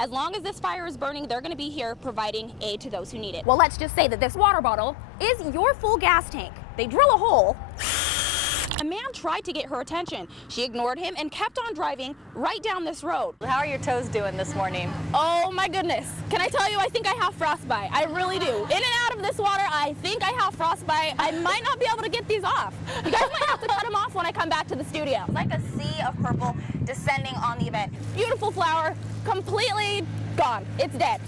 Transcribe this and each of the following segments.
As long as this fire is burning, they're going to be here providing aid to those who need it. Well, let's just say that this water bottle is your full gas tank. They drill a hole. A man tried to get her attention. She ignored him and kept on driving right down this road. How are your toes doing this morning? Oh my goodness. Can I tell you, I think I have frostbite. I really do. In and out of this water, I think I have frostbite. I might not be able to get these off. You guys might have to cut them off when I come back to the studio. It's like a sea of purple descending on the event. Beautiful flower, completely gone. It's dead.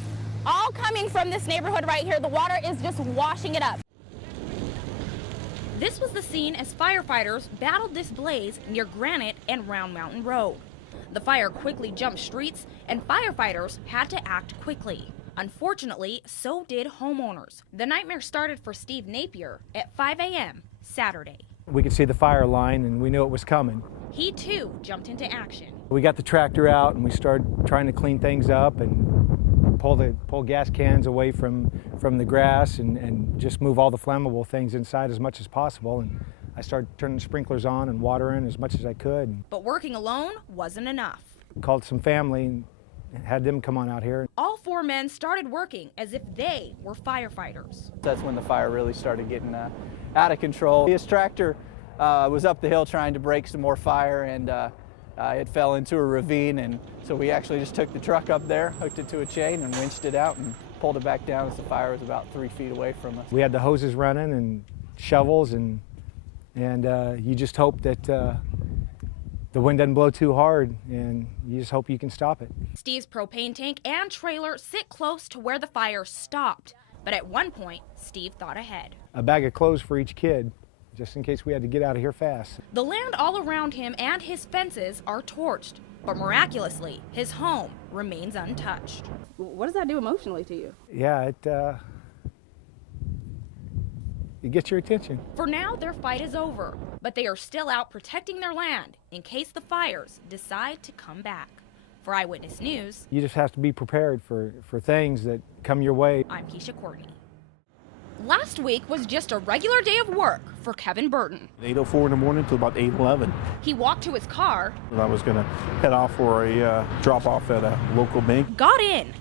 All coming from this neighborhood right here. The water is just washing it up. This was the scene as firefighters battled this blaze near Granite and Round Mountain Road. The fire quickly jumped streets and firefighters had to act quickly. Unfortunately, so did homeowners. The nightmare started for Steve Napier at 5 a.m. Saturday. We could see the fire line and we knew it was coming. He too jumped into action. We got the tractor out and we started trying to clean things up and pull gas cans away from the grass and just move all the flammable things inside as much as possible. And I started turning the sprinklers on and watering as much as I could. But working alone wasn't enough. Called some family and had them come on out here. All four men started working as if they were firefighters. That's when the fire really started getting out of control. His tractor was up the hill trying to break some more fire, and it fell into a ravine, and so we actually just took the truck up there, hooked it to a chain and winched it out and pulled it back down as the fire was about 3 feet away from us. We had the hoses running and shovels, and you just hope that the wind doesn't blow too hard, and you just hope you can stop it. Steve's propane tank and trailer sit close to where the fire stopped, but at one point, Steve thought ahead. A bag of clothes for each kid, just in case we had to get out of here fast. The land all around him and his fences are torched, but miraculously, his home remains untouched. What does that do emotionally to you? Yeah, it gets your attention. For now, their fight is over, but they are still out protecting their land in case the fires decide to come back. For Eyewitness News, you just have to be prepared for things that come your way. I'm Keisha Courtney. Last week was just a regular day of work for Kevin Burton. 8:04 in the morning to about 8:11. He walked to his car. I was going to head off for a drop off at a local bank. Got in,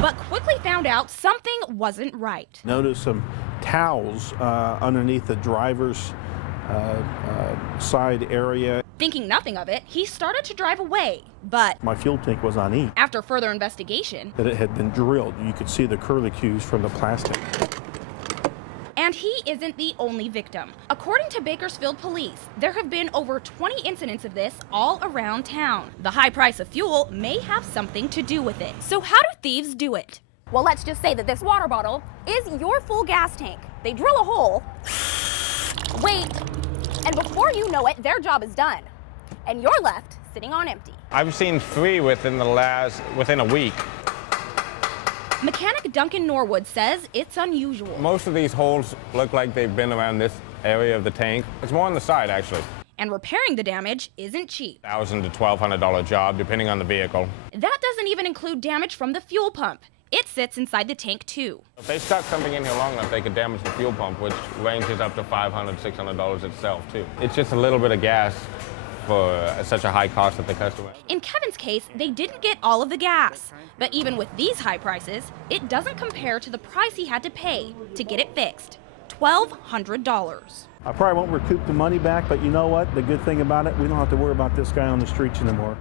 but quickly found out something wasn't right. Noticed some towels underneath the driver's side area. Thinking nothing of it, he started to drive away, but my fuel tank was on E. After further investigation, that it had been drilled. You could see the curlicues from the plastic. And he isn't the only victim. According to Bakersfield police, there have been over 20 incidents of this all around town. The high price of fuel may have something to do with it. So how do thieves do it? Well, let's just say that this water bottle is your full gas tank. They drill a hole, wait, and before you know it, their job is done. And you're left sitting on empty. I've seen 3 within a week. Mechanic Duncan Norwood says it's unusual. Most of these holes look like they've been around this area of the tank. It's more on the side, actually. And repairing the damage isn't cheap. $1,000 to $1,200 job, depending on the vehicle. That doesn't even include damage from the fuel pump. It sits inside the tank too. If they stuck something in here long enough, they could damage the fuel pump, which ranges up to $500, $600 itself too. It's just a little bit of gas for such a high cost at the customer. In Kevin's case, they didn't get all of the gas. But even with these high prices, it doesn't compare to the price he had to pay to get it fixed. $1,200. I probably won't recoup the money back, but you know what? The good thing about it, we don't have to worry about this guy on the streets anymore.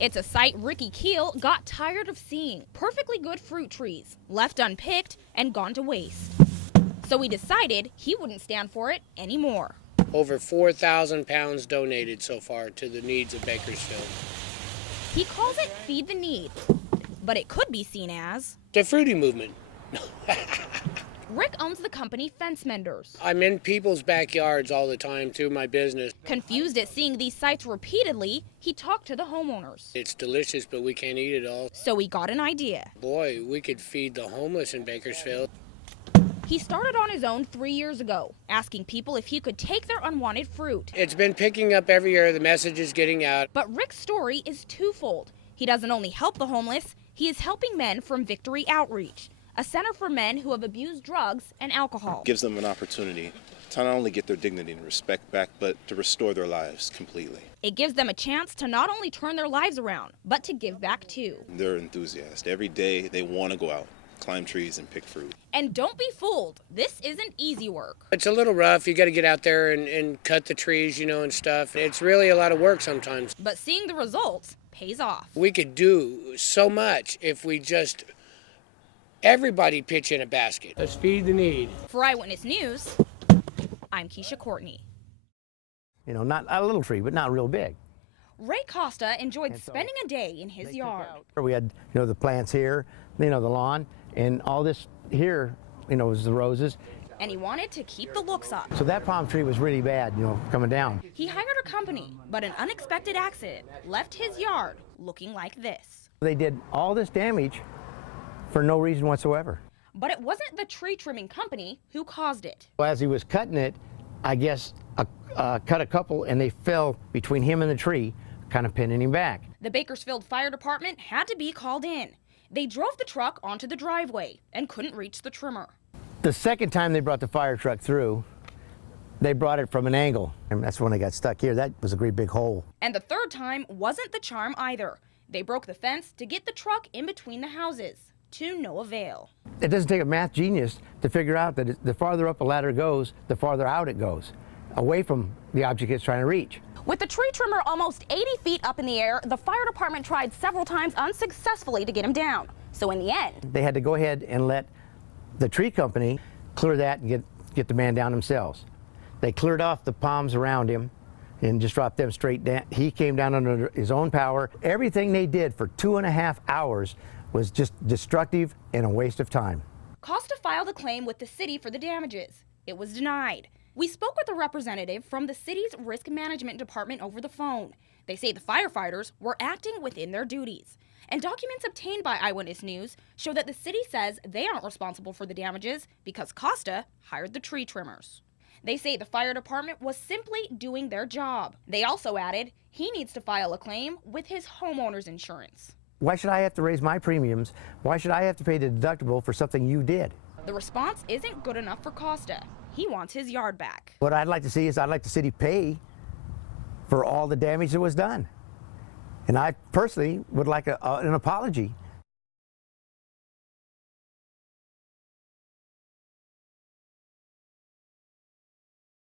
It's a sight Ricky Keel got tired of seeing. Perfectly good fruit trees, left unpicked and gone to waste. So he decided he wouldn't stand for it anymore. Over 4,000 pounds donated so far to the needs of Bakersfield. He calls it Feed the Need, but it could be seen as the fruity movement. Rick owns the company Fence Menders. I'm in people's backyards all the time through my business. Confused at seeing these sites repeatedly, he talked to the homeowners. It's delicious, but we can't eat it all. So he got an idea. Boy, we could feed the homeless in Bakersfield. He started on his own 3 years ago, asking people if he could take their unwanted fruit. It's been picking up every year. The message is getting out. But Rick's story is twofold. He doesn't only help the homeless, he is helping men from Victory Outreach, a center for men who have abused drugs and alcohol. Gives them an opportunity to not only get their dignity and respect back, but to restore their lives completely. It gives them a chance to not only turn their lives around, but to give back too. They're enthusiasts. Every day they want to go out, climb trees, and pick fruit. And don't be fooled, this isn't easy work. It's a little rough. You got to get out there and cut the trees, you know, and stuff. It's really a lot of work sometimes. But seeing the results pays off. We could do so much if we just, everybody pitch in a basket. Let's feed the need. For Eyewitness News, I'm Keisha Courtney. You know, not a little tree, but not real big. Ray Costa enjoyed spending a day in his yard. We had, you know, the plants here, you know, the lawn, and all this here, you know, was the roses. And he wanted to keep the looks up. So that palm tree was really bad, you know, coming down. He hired a company, but an unexpected accident left his yard looking like this. They did all this damage for no reason whatsoever. But it wasn't the tree trimming company who caused it. Well, as he was cutting it, I guess cut a couple and they fell between him and the tree, kind of pinning him back. The Bakersfield Fire Department had to be called in. They drove the truck onto the driveway and couldn't reach the trimmer. The second time they brought the fire truck through, they brought it from an angle, and that's when they got stuck here. That was a great big hole. And the third time wasn't the charm either. They broke the fence to get the truck in between the houses, to no avail. It doesn't take a math genius to figure out that the farther up a ladder goes, the farther out it goes, away from the object it's trying to reach. With the tree trimmer almost 80 feet up in the air, the fire department tried several times unsuccessfully to get him down. So in the end, they had to go ahead and let the tree company clear that and get the man down themselves. They cleared off the palms around him and just dropped them straight down. He came down under his own power. Everything they did for 2.5 hours was just destructive and a waste of time. Costa filed a claim with the city for the damages. It was denied. We spoke with a representative from the city's risk management department over the phone. They say the firefighters were acting within their duties. And documents obtained by Eyewitness News show that the city says they aren't responsible for the damages because Costa hired the tree trimmers. They say the fire department was simply doing their job. They also added he needs to file a claim with his homeowner's insurance. Why should I have to raise my premiums? Why should I have to pay the deductible for something you did? The response isn't good enough for Costa. He wants his yard back. What I'd like to see is I'd like the city pay for all the damage that was done. And I personally would like an apology